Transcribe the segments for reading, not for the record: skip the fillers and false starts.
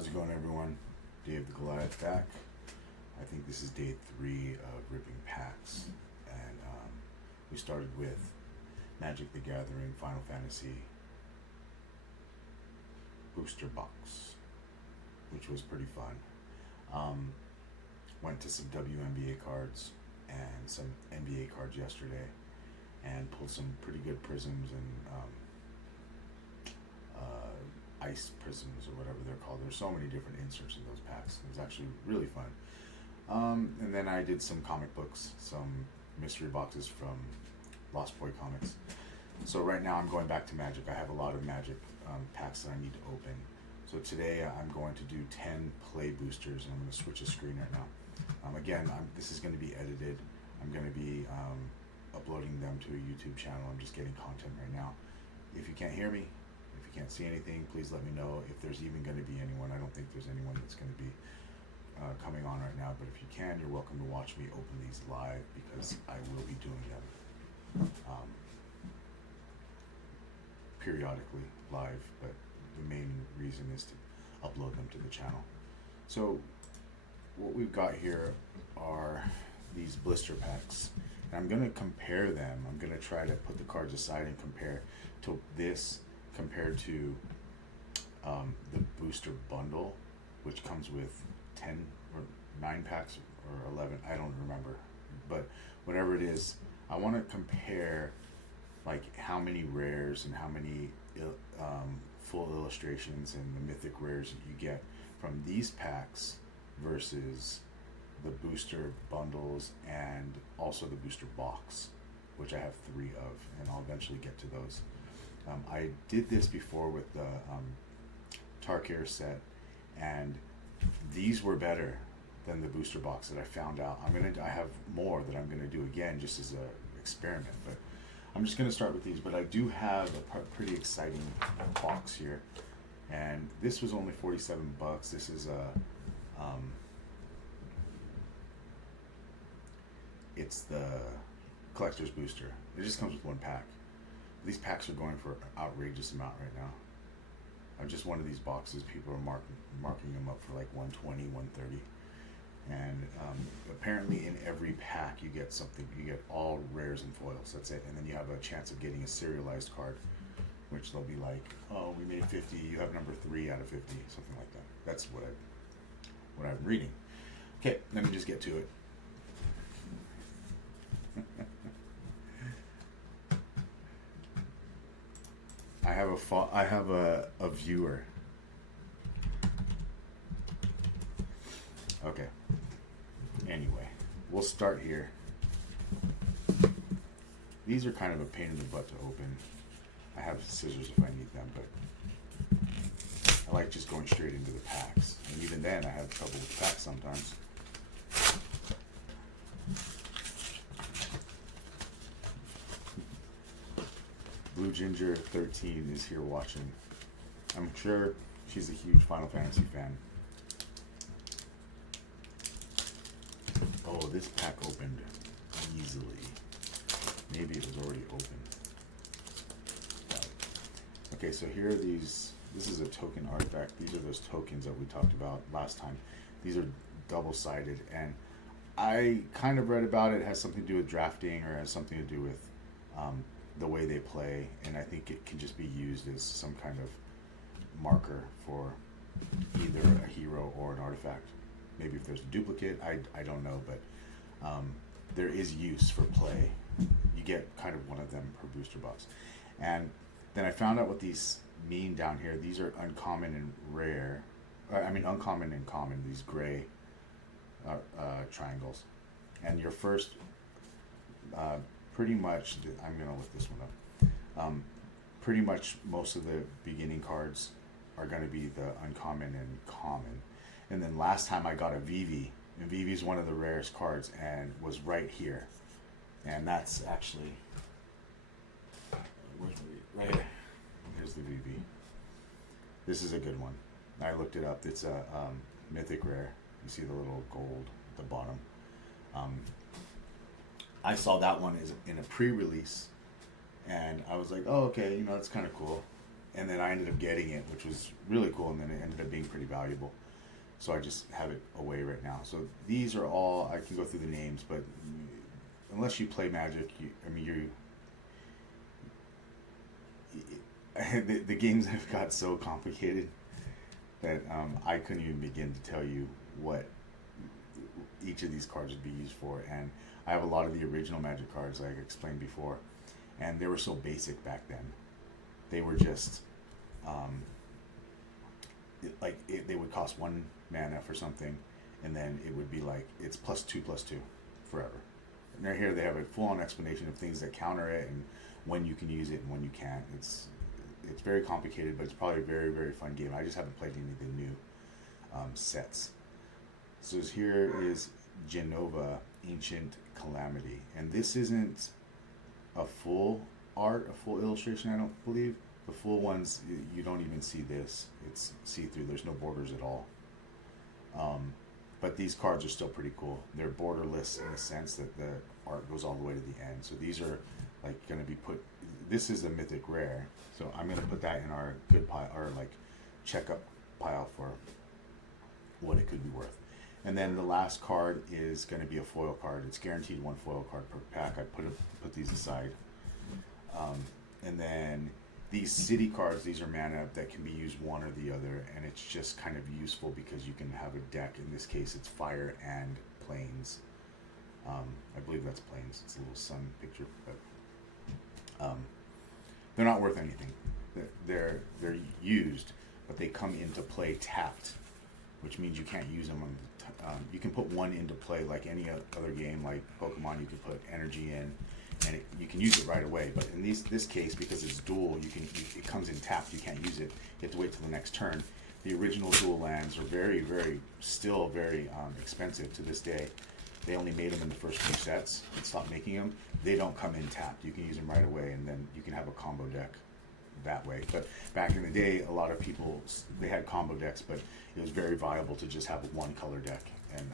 How's it going, everyone? Dave the Goliath back. I think this is day 3 of ripping packs, and we started with Magic the Gathering Final Fantasy booster box, which was pretty fun. Went to some WNBA cards and some NBA cards yesterday, and pulled some pretty good prisms and ice prisms or whatever they're called. There's so many different inserts in those packs. It was actually really fun. And then I did some comic books, some mystery boxes from Lost Boy Comics. So right now I'm going back to Magic. I have a lot of Magic packs that I need to open. So today I'm going to do 10 play boosters, and I'm going to switch a screen right now. This is going to be edited. I'm going to be uploading them to a YouTube channel. I'm just getting content right now. If you can't hear me, if you can't see anything, please let me know if there's even going to be anyone. I don't think there's anyone that's going to be coming on right now, but if you can, you're welcome to watch me open these live, because I will be doing them periodically live, but the main reason is to upload them to the channel. So what we've got here are these blister packs, and I'm going to compare them. I'm going to try to put the cards aside and compare to this compared to the booster bundle, which comes with 10 or 9 packs or 11, I don't remember, but whatever it is, I want to compare like how many rares and how many full illustrations and the mythic rares that you get from these packs versus the booster bundles and also the booster box, which I have 3 of, and I'll eventually get to those. I did this before with the Tarkir set, and these were better than the booster box that I found out. I have more that I'm gonna do again just as a experiment, but I'm just gonna start with these. But I do have a pretty exciting box here, and this was only $47. This is a it's the collector's booster. It just comes with 1 pack. These packs are going for an outrageous amount right now. Just one of these boxes, people are marking them up for like 120, 130. And apparently in every pack you get something. You get all rares and foils, that's it. And then you have a chance of getting a serialized card, which they'll be like, oh, we made 50, you have number 3 out of 50, something like that. That's what I'm reading. Okay, let me just get to it. I have a viewer. Okay. Anyway, we'll start here. These are kind of a pain in the butt to open. I have scissors if I need them, but I like just going straight into the packs. And even then, I have trouble with the packs sometimes. Blue Ginger 13 is here watching. I'm sure she's a huge Final Fantasy fan. Oh, this pack opened easily. Maybe it was already open. Got it. Okay, so here are these. This is a token artifact. These are those tokens that we talked about last time. These are double-sided, and I kind of read about it. It has something to do with drafting, or has something to do with the way they play, and I think it can just be used as some kind of marker for either a hero or an artifact. Maybe if there's a duplicate, I don't know, but there is use for play. You get kind of one of them per booster box. And then I found out what these mean down here. These are uncommon and rare. Uncommon and common, these gray triangles. And your first, pretty much, I'm going to look this one up. Pretty much most of the beginning cards are going to be the uncommon and common. And then last time I got a Vivi, and Vivi is one of the rarest cards, and was right here. And that's actually, right here. Here's the Vivi. This is a good one. I looked it up. It's a mythic rare. You see the little gold at the bottom. I saw that one is in a pre-release, and I was like, oh, okay, that's kind of cool. and then I ended up getting it, which was really cool, and then it ended up being pretty valuable. So I just have it away right now. So these are all, I can go through the names, but unless you play Magic, the games have got so complicated that I couldn't even begin to tell you what each of these cards would be used for. And I have a lot of the original Magic cards, like I explained before, and they were so basic back then. They were just they would cost 1 mana for something, and then it would be like it's +2/+2 forever. And right here they have a full-on explanation of things that counter it and when you can use it and when you can't. It's very complicated, but it's probably a very, very fun game. I just haven't played any of the new sets. So here is Genova Ancient Calamity, and this isn't a full art, a full illustration, I don't believe. The full ones, you don't even see this. It's see-through. There's no borders at all. But these cards are still pretty cool. They're borderless in the sense that the art goes all the way to the end. So these are like going to be put. This is a mythic rare, so I'm going to put that in our good pile, or like checkup pile for what it could be worth. And then the last card is going to be a foil card. It's guaranteed 1 foil card per pack. I put these aside. And then these city cards, these are mana that can be used one or the other, and it's just kind of useful because you can have a deck. In this case, it's fire and plains. I believe that's plains. It's a little sun picture, but they're not worth anything. They're used, but they come into play tapped, which means you can't use them on you can put one into play like any other game, like Pokemon. You can put energy in, and you can use it right away. But in this case, because it's dual, it comes in tapped. You can't use it. You have to wait till the next turn. The original dual lands are still very expensive to this day. They only made them in the first 2 sets and stopped making them. They don't come in tapped. You can use them right away, and then you can have a combo deck that way. But back in the day, a lot of people, they had combo decks, but it was very viable to just have a 1 color deck. And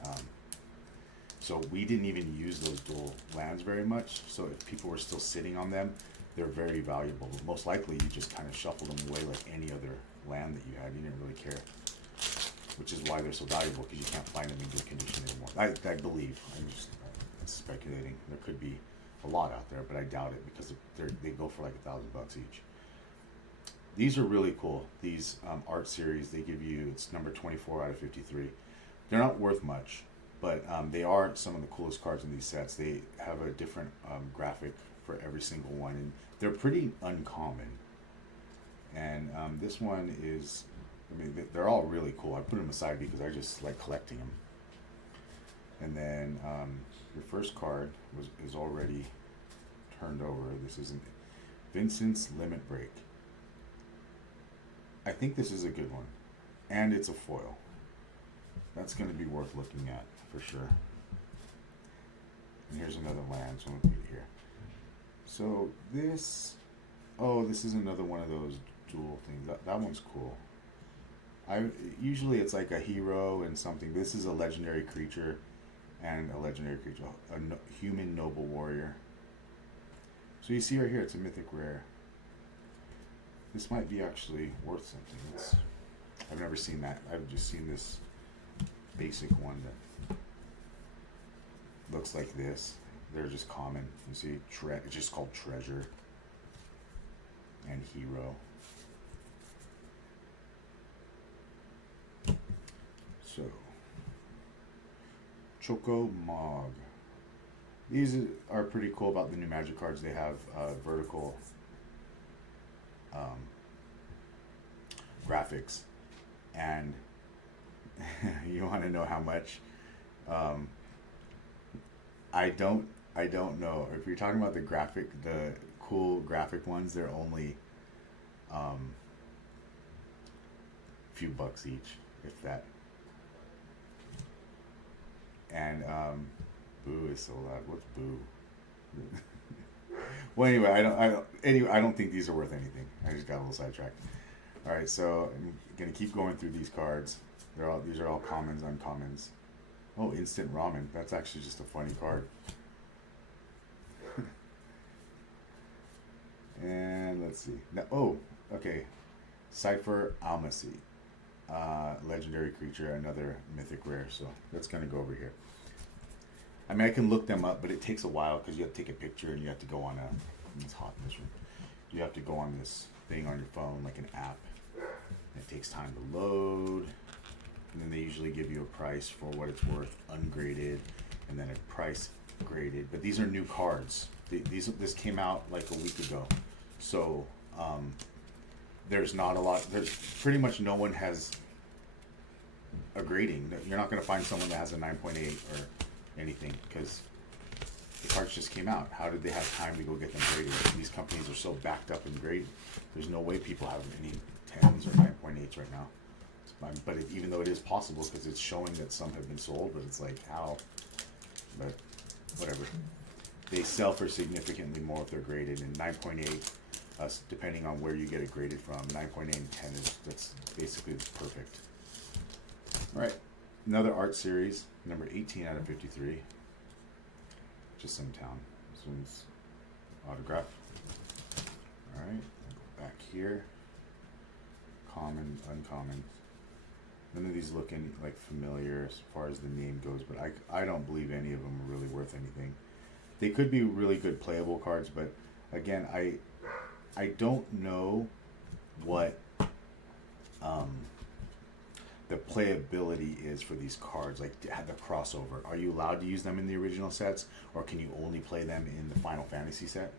so we didn't even use those dual lands very much. So if people were still sitting on them, they're very valuable. Most likely you just kind of shuffled them away like any other land that you had. You didn't really care, which is why they're so valuable, because you can't find them in good condition anymore. I believe. I'm just speculating. There could be a lot out there, but I doubt it, because they go for like $1,000 each. These are really cool. These art series, they give you, it's number 24 out of 53. They're not worth much, but they are some of the coolest cards in these sets. They have a different graphic for every single one, and they're pretty uncommon. And this one is, I mean, they're all really cool. I put them aside because I just like collecting them. And then your first card is already turned over. This isn't Vincent's Limit Break. I think this is a good one, and it's a foil. That's going to be worth looking at for sure. And here's another land, so I'm going to put it here. So this is another one of those dual things. That one's cool. Usually it's like a hero and something. This is a legendary creature and a legendary creature, a human noble warrior. So you see right here, it's a mythic rare. This might be actually worth something. I've never seen that. I've just seen this basic one that looks like this. They're just common. You see, it's just called Treasure and Hero. So, Choco Mog. These are pretty cool about the new Magic cards. They have vertical graphics, and you want to know how much? I don't know. If you're talking about the cool graphic ones, they're only few bucks each, if that. And Boo is so loud. What's Boo? Well, anyway, I don't think these are worth anything. I just got a little sidetracked. All right, so I'm gonna keep going through these cards. These are all commons, uncommons. Oh, Instant Ramen. That's actually just a funny card. And let's see. Now, okay. Cypher Almacy. Legendary creature, another mythic rare. So that's going to go over here. I mean, I can look them up, but it takes a while because you have to take a picture and you have to go on a. It's hot in this room. You have to go on this thing on your phone, like an app. It takes time to load, and then they usually give you a price for what it's worth, ungraded, and then a price graded. But these are new cards. This came out like a week ago, so there's not a lot. There's pretty much no one has a grading. You're not going to find someone that has a 9.8 or anything because the cards just came out. How did they have time to go get them graded? These companies are so backed up in grading. There's no way people have any 10s or 9.8s right now. But even though it is possible because it's showing that some have been sold, but it's like how? But whatever. They sell for significantly more if they're graded. And 9.8, depending on where you get it graded from, 9.8 and 10 that's basically perfect. All right, another art series, number 18 out of 53. Just some town. This one's autograph. All right, back here. Common, uncommon. None of these look any like familiar as far as the name goes, but I don't believe any of them are really worth anything. They could be really good playable cards, but again, I don't know what the playability is for these cards, like the crossover. Are you allowed to use them in the original sets, or can you only play them in the Final Fantasy set?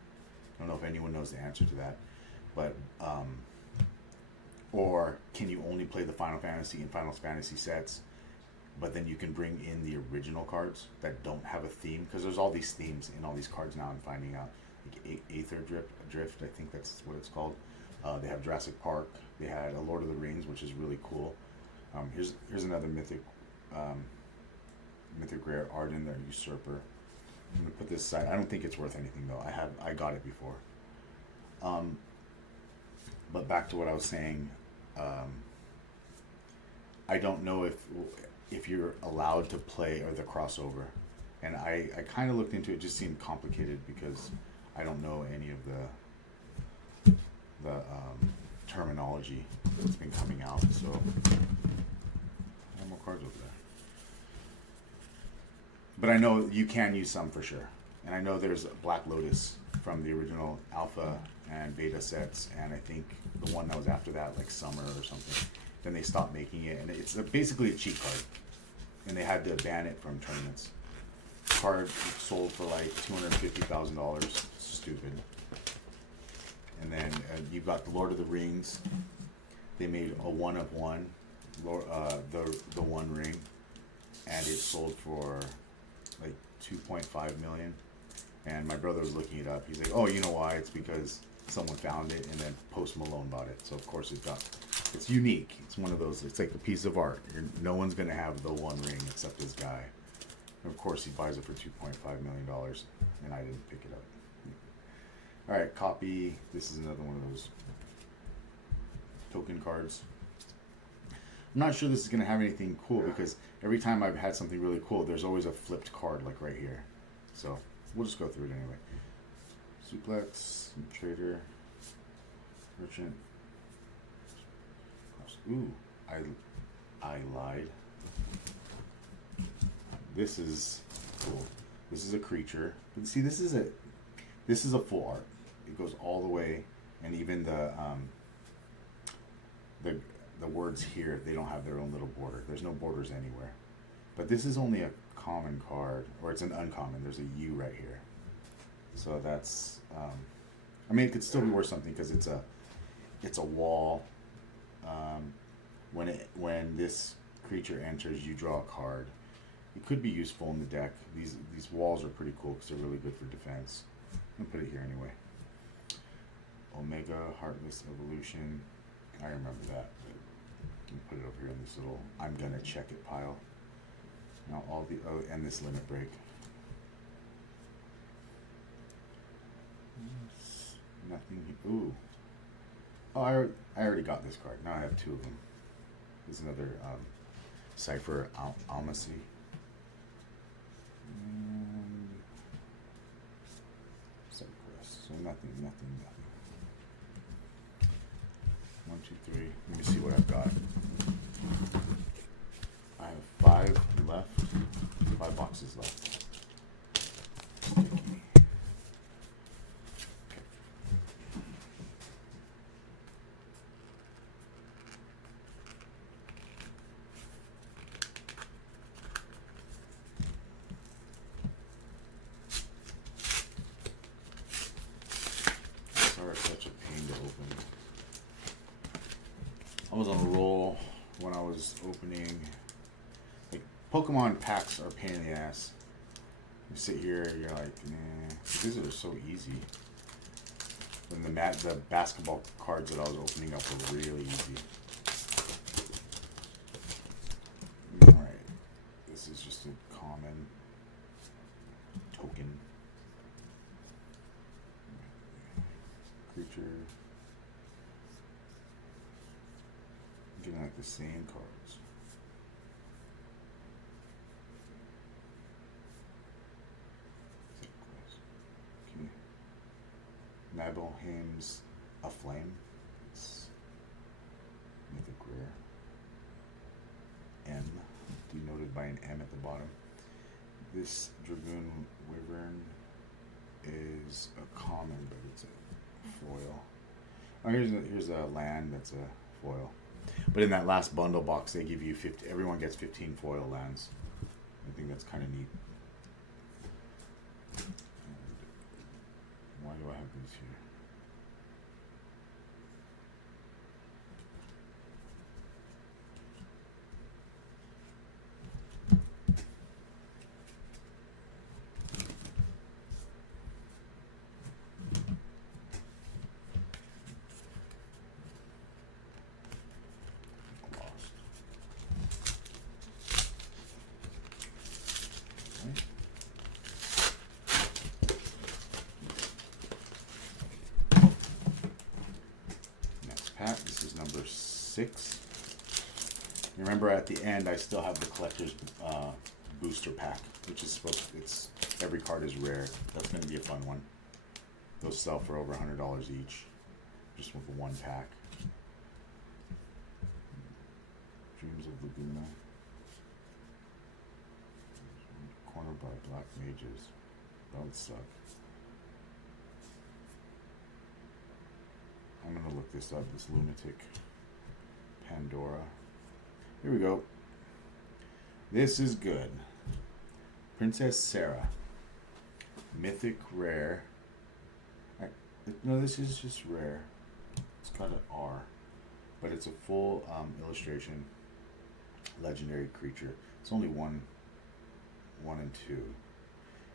I don't know if anyone knows the answer to that, but or can you only play the Final Fantasy and Final Fantasy sets, but then you can bring in the original cards that don't have a theme? Because there's all these themes in all these cards now. I'm finding out, like Aether Drift, I think that's what it's called. They have Jurassic Park. They had a Lord of the Rings, which is really cool. Here's another mythic rare, Arden the Usurper. I'm gonna put this aside. I don't think it's worth anything though. I got it before. But back to what I was saying. I don't know if you're allowed to play or the crossover, and I kind of looked into it. It just seemed complicated because I don't know any of the terminology that's been coming out. So I have more cards over there, but I know you can use some for sure, and I know there's Black Lotus from the original alpha and beta sets, and I think the one that was after that, like Summer or something. Then they stopped making it, and it's basically a cheat card, and they had to ban it from tournaments. Card sold for like $250,000. Stupid. And then you've got the Lord of the Rings. They made a 1 of 1, the One Ring, and it sold for like 2.5 million. And my brother was looking it up. He's like, "Oh, you know why? It's because someone found it, and then Post Malone bought it. So of course it's unique. It's one of those. It's like a piece of art. No one's gonna have the One Ring except this guy. And of course, he buys it for $2.5 million, and I didn't pick it up. All right, copy. This is another one of those token cards. I'm not sure this is gonna have anything cool because every time I've had something really cool, there's always a flipped card like right here. So we'll just go through it anyway. Suplex, Trader, Merchant. Ooh, I lied. This is cool. This is a creature. But see, this is a full art. It goes all the way, and even the words here, they don't have their own little border. There's no borders anywhere. But this is only a common card, or it's an uncommon. There's a U right here. So that's, I mean, it could still be worth something because it's a wall. When this creature enters, you draw a card. It could be useful in the deck. These walls are pretty cool because they're really good for defense. I'm gonna put it here anyway. Omega Heartless Evolution. I remember that. But I'm put it over here in this little I'm gonna check it pile. Now and this limit break. Nothing. Ooh. Oh, I already got this card. Now I have two of them. There's another Cypher Almacy. Cypress. So nothing. 1, 2, 3. Let me see what I've got. I have 5 left. 5 boxes left. Sticky. Such a pain to open. I was on a roll when I was opening. Like, Pokemon packs are a pain in the ass. You sit here, you're like, nah. These are so easy. And the basketball cards that I was opening up were really easy. Alright. This is just a common token. Creature. I'm getting like the same cards. Okay. Nibelheim's A Flame. It's mythic rare. M, denoted by an M at the bottom. This Dragoon Wyvern is a common, but it's a foil. Oh, here's a land that's a foil. But in that last bundle box, they give you 50. Everyone gets 15 foil lands. I think that's kind of neat. And why do I have these here? This is number 6. Remember, at the end, I still have the collector's booster pack, which is supposed to, it's every card is rare. That's going to be a fun one. Those sell for over $100 each, just with one pack. Dreams of Laguna. Cornered by Black Mages. That would suck. I'm gonna look this up, this Lunatic Pandora. Here we go. This is good. Princess Sarah. Mythic rare. No, this is just rare. It's got an R. But it's a full illustration. Legendary creature. It's only 1 and 2.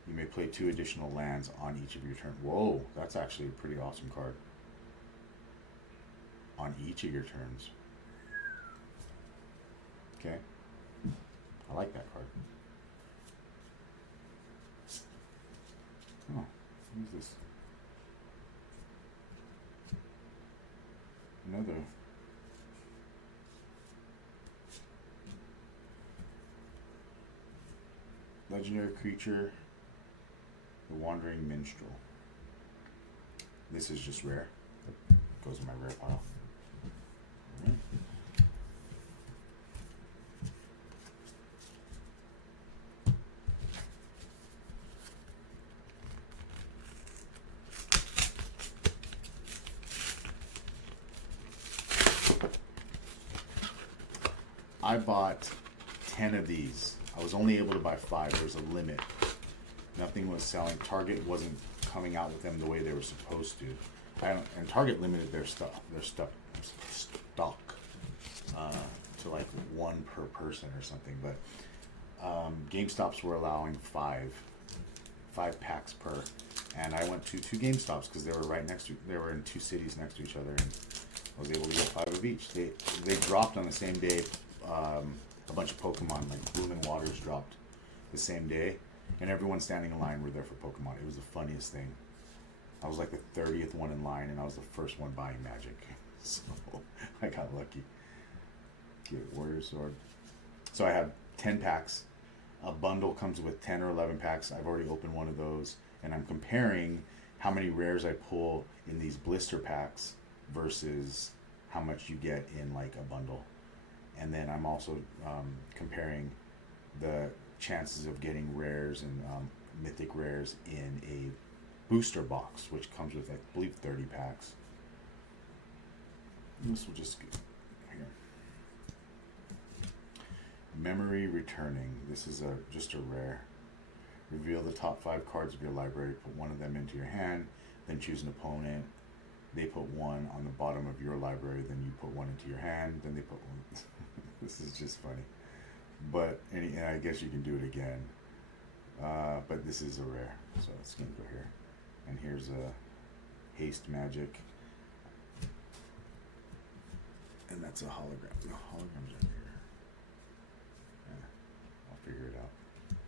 You may play 2 additional lands on each of your turns. Whoa, that's actually a pretty awesome card. On each of your turns. Okay. I like that card. Oh, what is this? Another. Legendary creature. The Wandering Minstrel. This is just rare. Goes in my rare pile. Alright. I bought 10 of these. I was only able to buy 5. There's a limit. Nothing was selling. Target wasn't coming out with them the way they were supposed to. And Target limited their stock to like 1 per person or something. But GameStops were allowing 5 packs per, and I went to 2 GameStops because they were right next to. They were in 2 cities next to each other, and I was able to get 5 of each. They dropped on the same day. A bunch of Pokemon, like Blooming Waters, dropped the same day, and everyone standing in line were there for Pokemon. It was the funniest thing. I was like the 30th one in line, and I was the first one buying Magic. So I got lucky. Get Warrior Sword. So I have 10 packs. A bundle comes with 10 or 11 packs. I've already opened one of those, and I'm comparing how many rares I pull in these blister packs versus how much you get in like a bundle. And then I'm also comparing the chances of getting rares and mythic rares in a booster box, which comes with, I believe, 30 packs. This will just here. Memory returning. This is just a rare. Reveal the top 5 cards of your library. Put one of them into your hand. Then choose an opponent. They put one on the bottom of your library. Then you put one into your hand. Then they put one. This is just funny. But and I guess you can do it again. But this is a rare, so it's gonna go here. And here's a haste magic. And that's a hologram. The holograms are here. Yeah, I'll figure it out.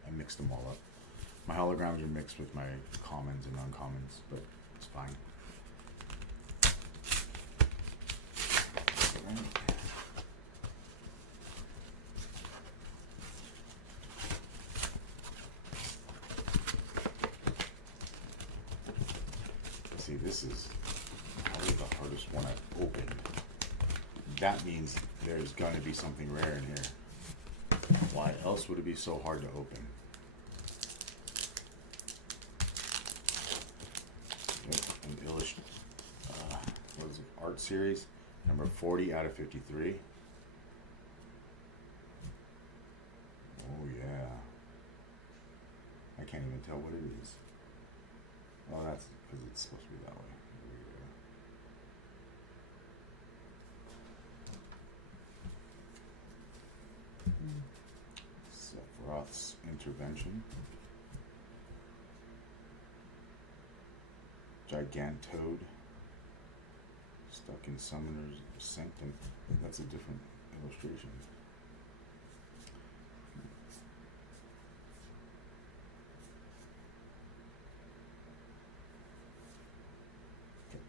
I mixed them all up. My holograms are mixed with my commons and uncommons, but it's fine. All right. See, this is probably the hardest one I've opened. That means there's going to be something rare in here. Why else would it be so hard to open? Yep, an what is it? Art series, number 40 out of 53. Oh yeah. I can't even tell what it is. Oh, that's because it's supposed to be that way. Sephiroth's Intervention. Gigantode. Stuck in Summoner's Ascent. And that's a different illustration. Okay.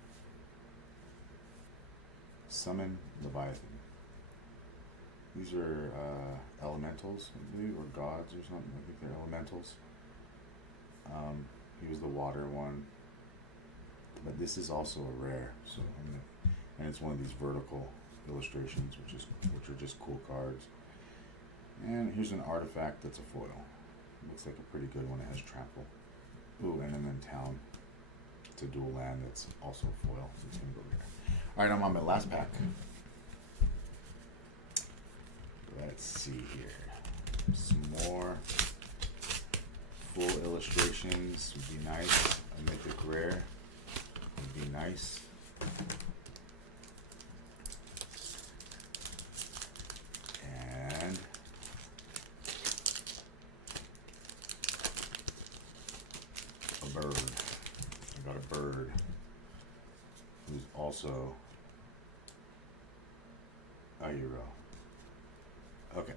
Summon Leviathan. These are elementals, I believe, or gods or something. I think they're elementals. He was the water one. But this is also a rare, so and it's one of these vertical illustrations, which are just cool cards. And here's an artifact that's a foil. Looks like a pretty good one. It has trample. Ooh, and then town. It's a dual land that's also foil. So it's gonna go there. All right, I'm on my last pack. Let's see here. Some more full illustrations would be nice. A mythic rare would be nice. And a bird. I got a bird who's also a hero. Okay,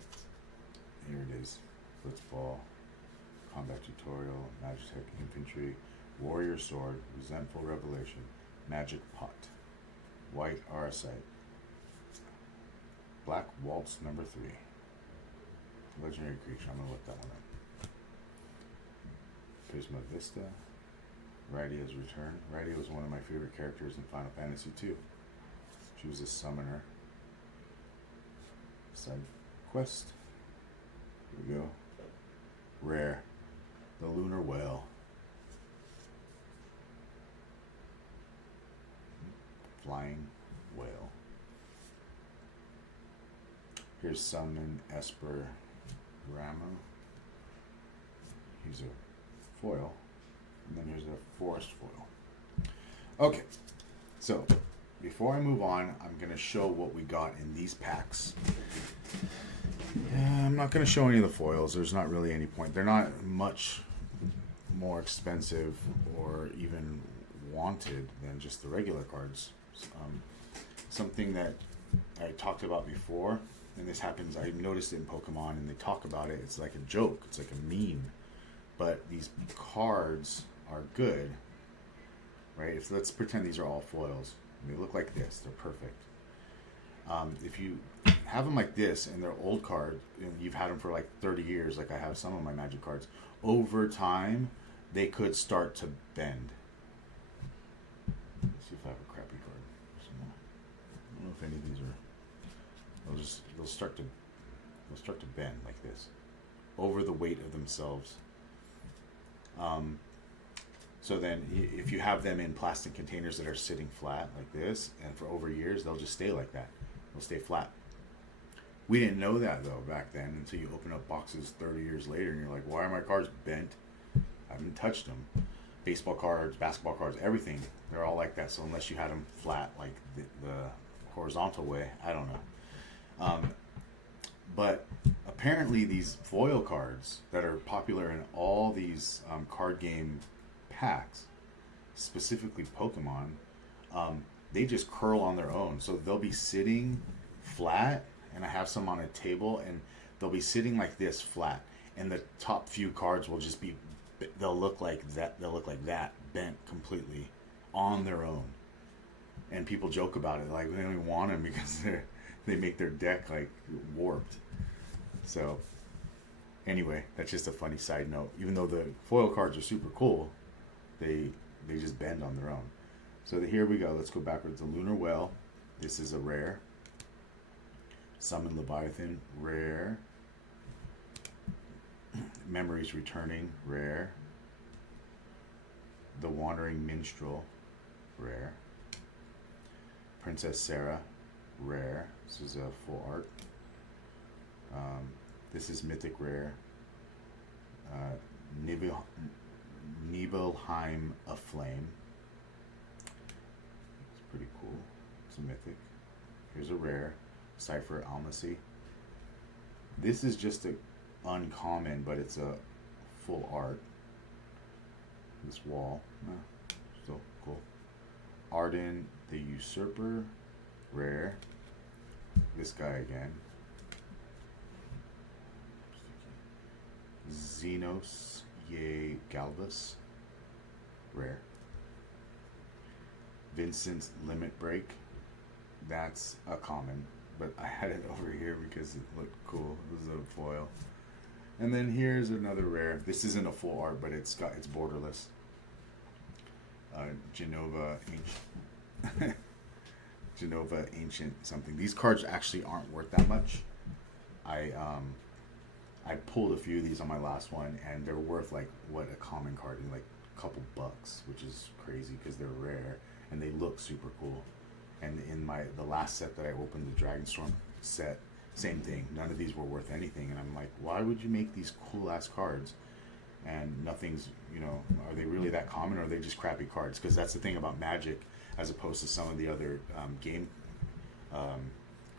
here it is. Blitzball, Combat Tutorial, Magitech Infantry, Warrior Sword, Resentful Revelation, Magic Pot, White Arasite, Black Waltz number 3, Legendary Creature. I'm gonna look that one up. Prisma Vista, Radia's Return. Radia was one of my favorite characters in Final Fantasy II. She was a summoner. Side quest. Here we go. Rare. The Lunar Whale. Flying Whale. Here's Summon Esper Rama. He's a foil. And then here's a forest foil. Okay. So, before I move on, I'm going to show what we got in these packs. Yeah, I'm not going to show any of the foils. There's not really any point. They're not much more expensive or even wanted than just the regular cards. Something that I talked about before, and this happens, I noticed it in Pokemon, and they talk about it. It's like a joke. It's like a meme. But these cards are good, right? If let's pretend these are all foils. They look like this. They're perfect. If you have them like this and they're old cards, and you've had them for like 30 years, like I have some of my Magic cards, over time, they could start to bend. Let's see if I have a crappy card. I don't know if any of these are. They'll start to bend like this, over the weight of themselves. So then, if you have them in plastic containers that are sitting flat like this, and for over years, they'll just stay like that. They'll stay flat. We didn't know that though back then until you open up boxes 30 years later, and you're like, why are my cards bent? I haven't touched them. Baseball cards, basketball cards, everything, they're all like that. So unless you had them flat like the horizontal way, I don't know. But apparently these foil cards that are popular in all these card game packs, specifically Pokemon, they just curl on their own. So they'll be sitting flat, and I have some on a table, and they'll be sitting like this flat, and the top few cards will just be, they'll look like that, bent completely on their own. And people joke about it, like they don't even want them because they make their deck like warped. So anyway, that's just a funny side note. Even though the foil cards are super cool, they just bend on their own. So here we go. Let's go backwards. The Lunar Well. This is a rare. Summon Leviathan, rare. Memories Returning, rare. The Wandering Minstrel, rare. Princess Sarah, rare. This is a full art. This is mythic rare. Nibelheim Aflame. It's pretty cool. It's a mythic. Here's a rare. Cypher Almacy. This is just a uncommon, but it's a full art. This wall, still cool. Arden the Usurper, rare. This guy again. Xenos Ye Galvus, rare. Vincent's Limit Break. That's a common, but I had it over here because it looked cool. It was a foil. And then here's another rare. This isn't a full art, but it's borderless. Genova Ancient something. These cards actually aren't worth that much. I pulled a few of these on my last one, and they're worth like what a common card, like a couple bucks, which is crazy because they're rare and they look super cool. And in the last set that I opened, the Dragonstorm set, same thing. None of these were worth anything, and I'm like, why would you make these cool ass cards and nothing's, are they really that common, or are they just crappy cards? Because that's the thing about Magic, as opposed to some of the other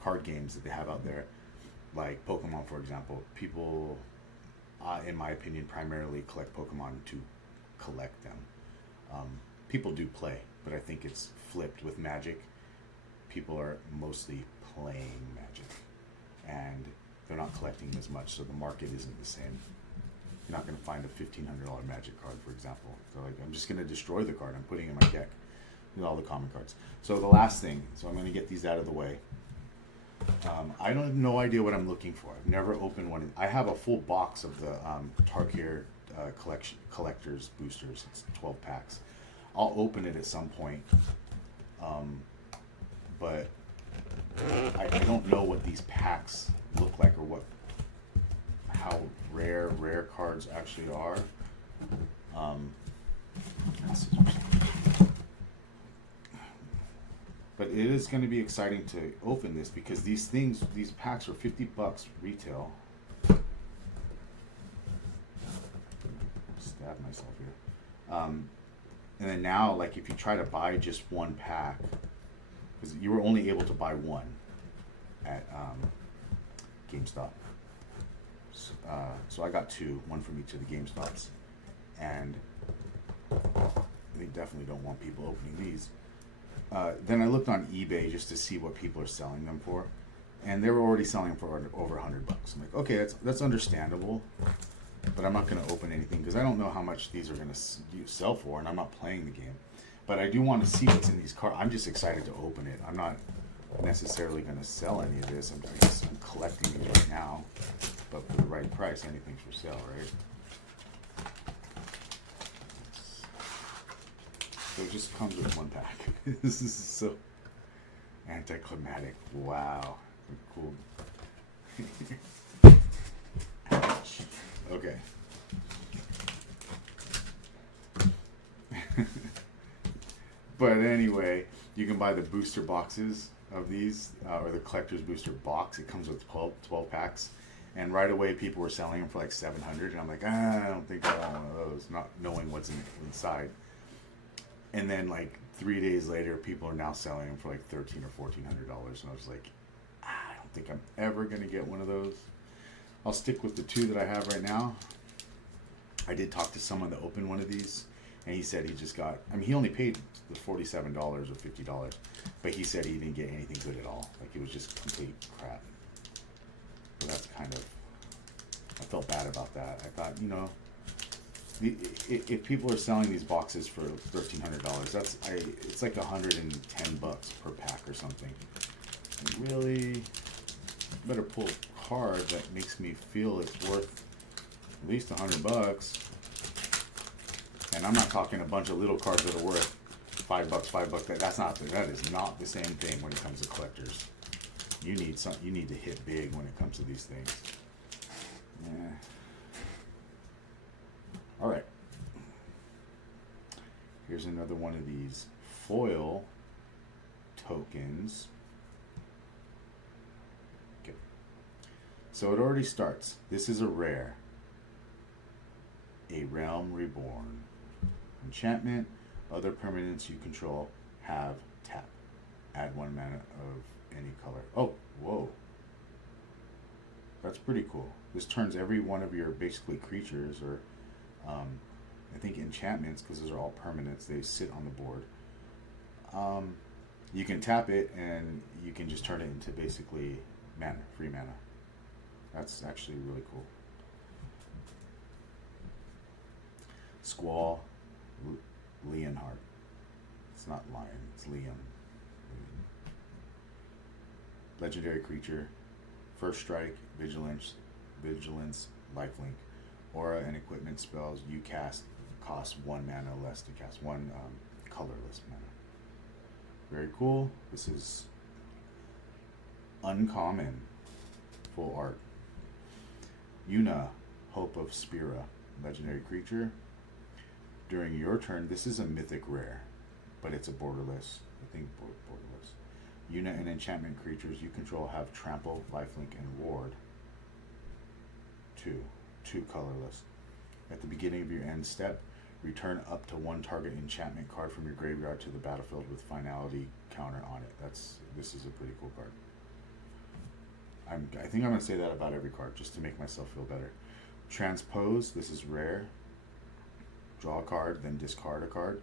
card games that they have out there, like Pokemon, for example. People, in my opinion, primarily collect Pokemon to collect them. People do play, but I think it's flipped with Magic. People are mostly playing Magic, and they're not collecting as much, so the market isn't the same. You're not going to find a $1,500 Magic card, for example. So like, I'm just going to destroy the card I'm putting in my deck with all the common cards. So the last thing, so I'm going to get these out of the way. I don't have no idea what I'm looking for. I've never opened one. I have a full box of the Tarkir collector's boosters. It's 12 packs. I'll open it at some point, but I don't know what these packs look like, or how rare cards actually are. But it is going to be exciting to open this, because these packs are $50 retail. Stab myself here. And then now, like, if you try to buy just one pack, because you were only able to buy one at GameStop. So I got two, one from each of the GameStops, and they definitely don't want people opening these. Then I looked on eBay just to see what people are selling them for, and they were already selling them for over $100. I'm like, okay, that's understandable, but I'm not going to open anything because I don't know how much these are going to sell for, and I'm not playing the game. But I do want to see what's in these cards. I'm just excited to open it. I'm not necessarily going to sell any of this. I'm collecting these right now, but for the right price, anything's for sale, right? So it just comes with one pack. This is so, Anticlimactic. Wow. Cool. Okay. But anyway, you can buy the booster boxes of these, or the collector's booster box. It comes with 12 packs. And right away, people were selling them for like 700, and I'm like, I don't think I want one of those, not knowing what's inside. And then like 3 days later, people are now selling them for like $1,300 or $1,400, and I was like, I don't think I'm ever gonna get one of those. I'll stick with the two that I have right now. I did talk to someone that opened one of these, and he said he just got, I mean, he only paid the $47 or $50, but he said he didn't get anything good at all. Like, it was just complete crap. So that's kind of, I felt bad about that. I thought, you know, if people are selling these boxes for $1,300, it's like $110 per pack or something. And really, better pull a card that makes me feel it's worth at least $100. And I'm not talking a bunch of little cards that are worth $5. That is not the same thing when it comes to collectors. You need to hit big when it comes to these things. Yeah. All right. Here's another one of these foil tokens. Okay. So it already starts. This is a rare. A Realm Reborn. Enchantment. Other permanents you control have tap. Add 1 mana of any color. Oh, whoa. That's pretty cool. This turns every one of your basically creatures, or I think enchantments, because those are all permanents, they sit on the board. You can tap it and you can just turn it into basically mana, free mana. That's actually really cool. Squall, Leonhardt. It's not lion, it's Liam. Legendary creature. First strike, vigilance, lifelink. Aura and equipment spells you cast cost 1 mana less to cast, 1 colorless mana. Very cool. This is uncommon. Full art. Yuna, Hope of Spira. Legendary creature. During your turn, this is a mythic rare, but it's a borderless. I think borderless. Yuna and enchantment creatures you control have trample, lifelink, and ward. 2 colorless. At the beginning of your end step, return up to 1 target enchantment card from your graveyard to the battlefield with finality counter on it. This is a pretty cool card. I think I'm going to say that about every card just to make myself feel better. Transpose, this is rare. Draw a card, then discard a card.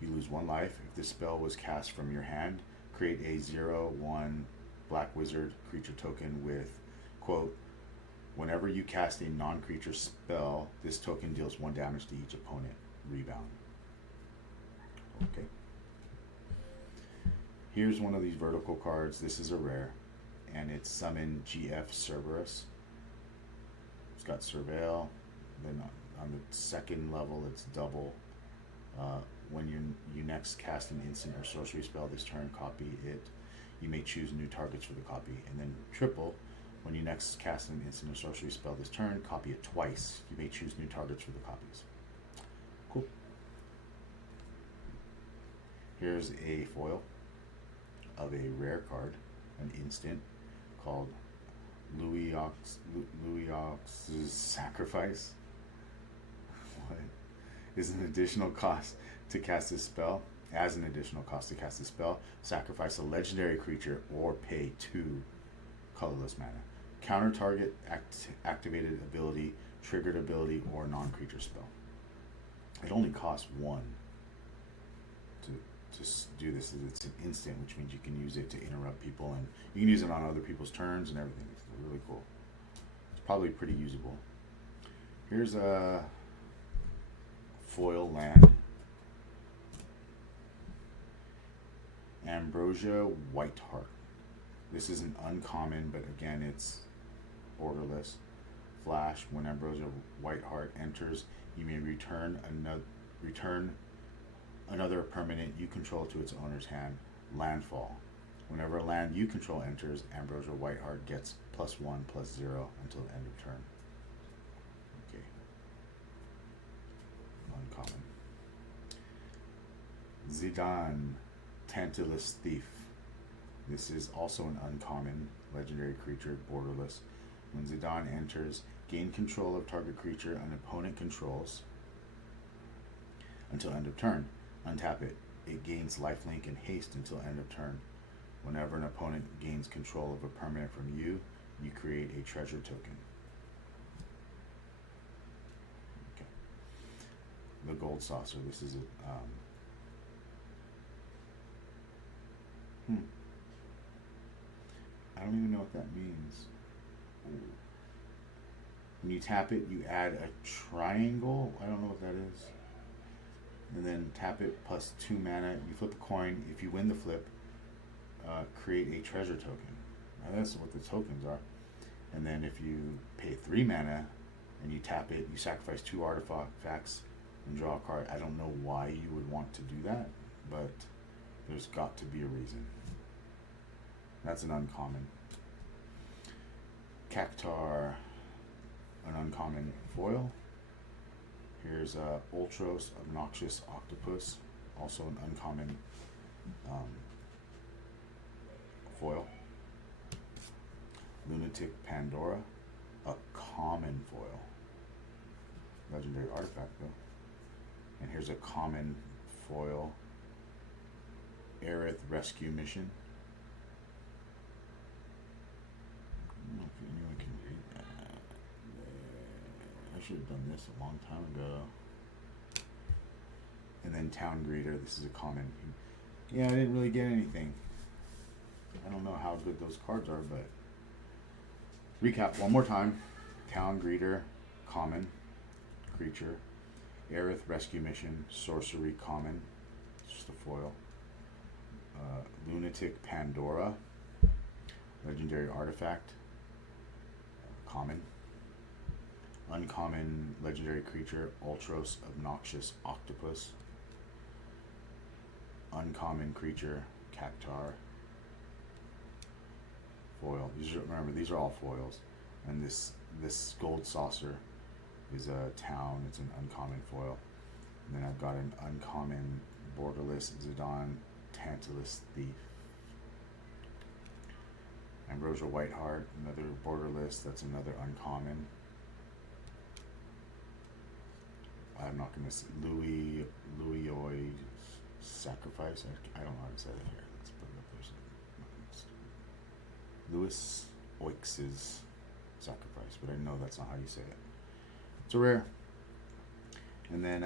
You lose 1 life. If this spell was cast from your hand, create a 0/1 Black Wizard creature token with, quote, whenever you cast a non-creature spell, this token deals 1 damage to each opponent. Rebound. Okay. Here's one of these vertical cards. This is a rare, and it's Summon GF Cerberus. It's got Surveil. Then on the second level, it's double. When you next cast an instant or sorcery spell this turn, copy it. You may choose new targets for the copy. And then triple, when you next cast an instant or sorcery spell this turn, copy it twice. You may choose new targets for the copies. Cool. Here's a foil of a rare card, an instant, called Louis Ox's Sacrifice. What? Is an additional cost to cast this spell. As an additional cost to cast this spell, sacrifice a legendary creature or pay 2 colorless mana. Counter target activated ability, triggered ability, or non-creature spell. It only costs 1 to do this. It's an instant, which means you can use it to interrupt people, and you can use it on other people's turns and everything. It's really cool. It's probably pretty usable. Here's a foil land. Ambrosia Whiteheart. This is an uncommon, but again, it's borderless. Flash. When Ambrosia Whiteheart enters, you may return another permanent you control to its owner's hand. Landfall. Whenever a land you control enters, Ambrosia Whiteheart gets +1/+0 until the end of turn. Okay. Uncommon. Zidane, Tantalus Thief. This is also an uncommon legendary creature, borderless. When Zidane enters, gain control of target creature an opponent controls until end of turn. Untap it. It gains lifelink and haste until end of turn. Whenever an opponent gains control of a permanent from you, you create a treasure token. Okay. The Gold Saucer. This is a I don't even know what that means. Ooh. When you tap it, you add a triangle. I don't know what that is. And then tap it +2 mana. You flip a coin. If you win the flip, create a treasure token. Now that's what the tokens are. And then if you pay 3 mana and you tap it, you sacrifice 2 artifacts and draw a card. I don't know why you would want to do that, but there's got to be a reason. That's an uncommon. Cactar, an uncommon foil. Here's Ultros, Obnoxious Octopus, also an uncommon foil. Lunatic Pandora, a common foil. Legendary artifact though. And here's a common foil. Aerith Rescue Mission. I don't know if anyone can read that. I should have done this a long time ago. And then Town Greeter. This is a common. Yeah, I didn't really get anything. I don't know how good those cards are, but recap one more time. Town Greeter, common creature. Aerith Rescue Mission, sorcery, common. It's just a foil. Lunatic Pandora, legendary artifact, common. Uncommon legendary creature, Ultros Obnoxious Octopus. Uncommon creature, Cactar. Foil. Remember, these are all foils. And this Gold Saucer is a town. It's an uncommon foil. And then I've got an uncommon borderless Zidane Tantalus Thief. Ambrosia Whiteheart, another borderless. That's another uncommon. I'm not going to say Louis Sacrifice. I don't know how to say that here. Let's put it up there. Louis Oix's Sacrifice, but I know that's not how you say it. It's a rare. And then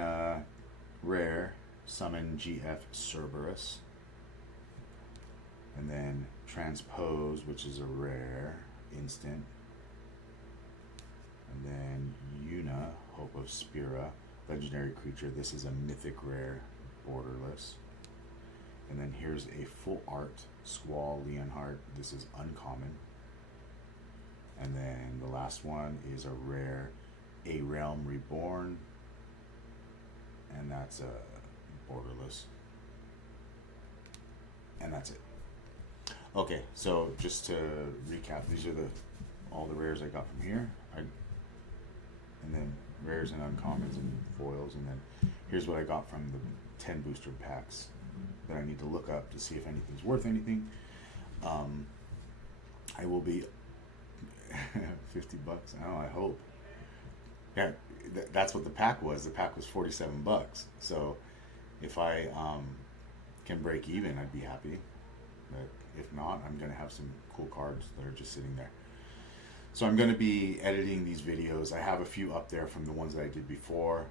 rare, summon GF Cerberus. And then Transpose, which is a rare instant. And then Yuna, Hope of Spira, legendary creature. This is a mythic rare, borderless. And then here's a full art Squall Leonhardt. This is uncommon. And then the last one is a rare, A Realm Reborn, and that's a borderless. And that's it. Okay, so just to recap, these are all the rares I got from here. And then rares and uncommons and foils, and then here's what I got from the 10 booster packs that I need to look up to see if anything's worth anything. I will be $50. I don't know, I hope. Yeah, that's what the pack was. The pack was $47. So if I can break even, I'd be happy. But if not, I'm going to have some cool cards that are just sitting there. So I'm going to be editing these videos. I have a few up there from the ones that I did before.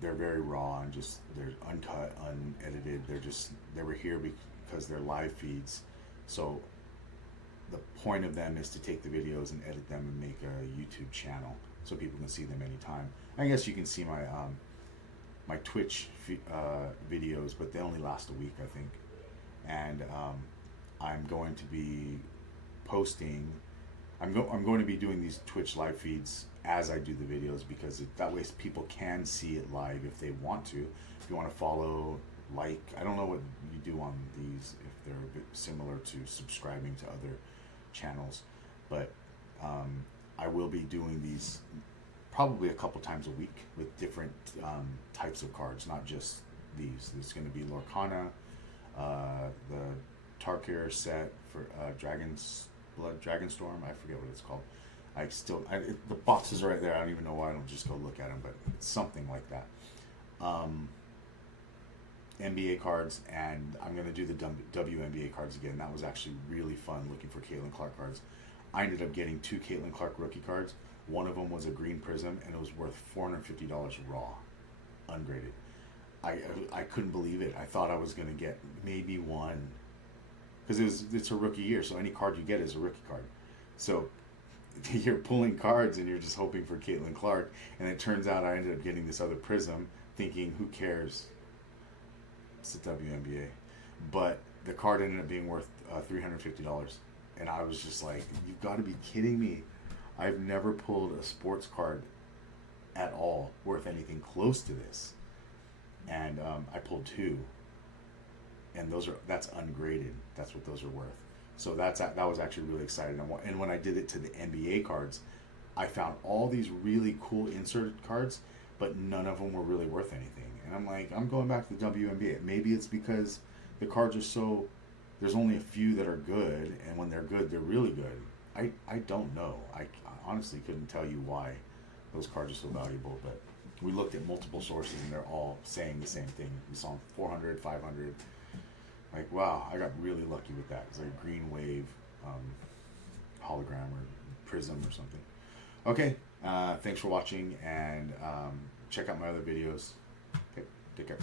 They're very raw and just, they're uncut, unedited. They were here because they're live feeds. So the point of them is to take the videos and edit them and make a YouTube channel so people can see them anytime. I guess you can see my my Twitch videos, but they only last a week, I think. And I'm going to be posting. I'm going to be doing these Twitch live feeds as I do the videos, because that way people can see it live if they want to. If you want to follow like. I don't know what you do on these, if they're a bit similar to subscribing to other channels, but I will be doing these probably a couple times a week with different types of cards, not just these. There's going to be Lorcana, the Tarkir set for Dragon's Blood, Dragonstorm. I forget what it's called. The boxes are right there. I don't even know why I don't just go look at them, but it's something like that. NBA cards, and I'm going to do the WNBA cards again. That was actually really fun looking for Caitlin Clark cards. I ended up getting 2 Caitlin Clark rookie cards. One of them was a green prism, and it was worth $450 raw, ungraded. I couldn't believe it. I thought I was going to get maybe one, because it's a rookie year, so any card you get is a rookie card. So you're pulling cards and you're just hoping for Caitlin Clark, and it turns out I ended up getting this other prism, thinking, who cares? It's the WNBA. But the card ended up being worth $350, and I was just like, you've got to be kidding me. I've never pulled a sports card at all worth anything close to this, and I pulled 2, and that's ungraded. That's what those are worth. So that was actually really exciting. And when I did it to the NBA cards, I found all these really cool inserted cards, but none of them were really worth anything. And I'm like, I'm going back to the WNBA. Maybe it's because the cards are there's only a few that are good, and when they're good, they're really good. I don't know. I honestly couldn't tell you why those cards are so valuable, but we looked at multiple sources, and they're all saying the same thing. We saw 400, 500. Like, wow, I got really lucky with that. It's like a green wave hologram or prism or something. Okay, thanks for watching, and check out my other videos. Okay, take care.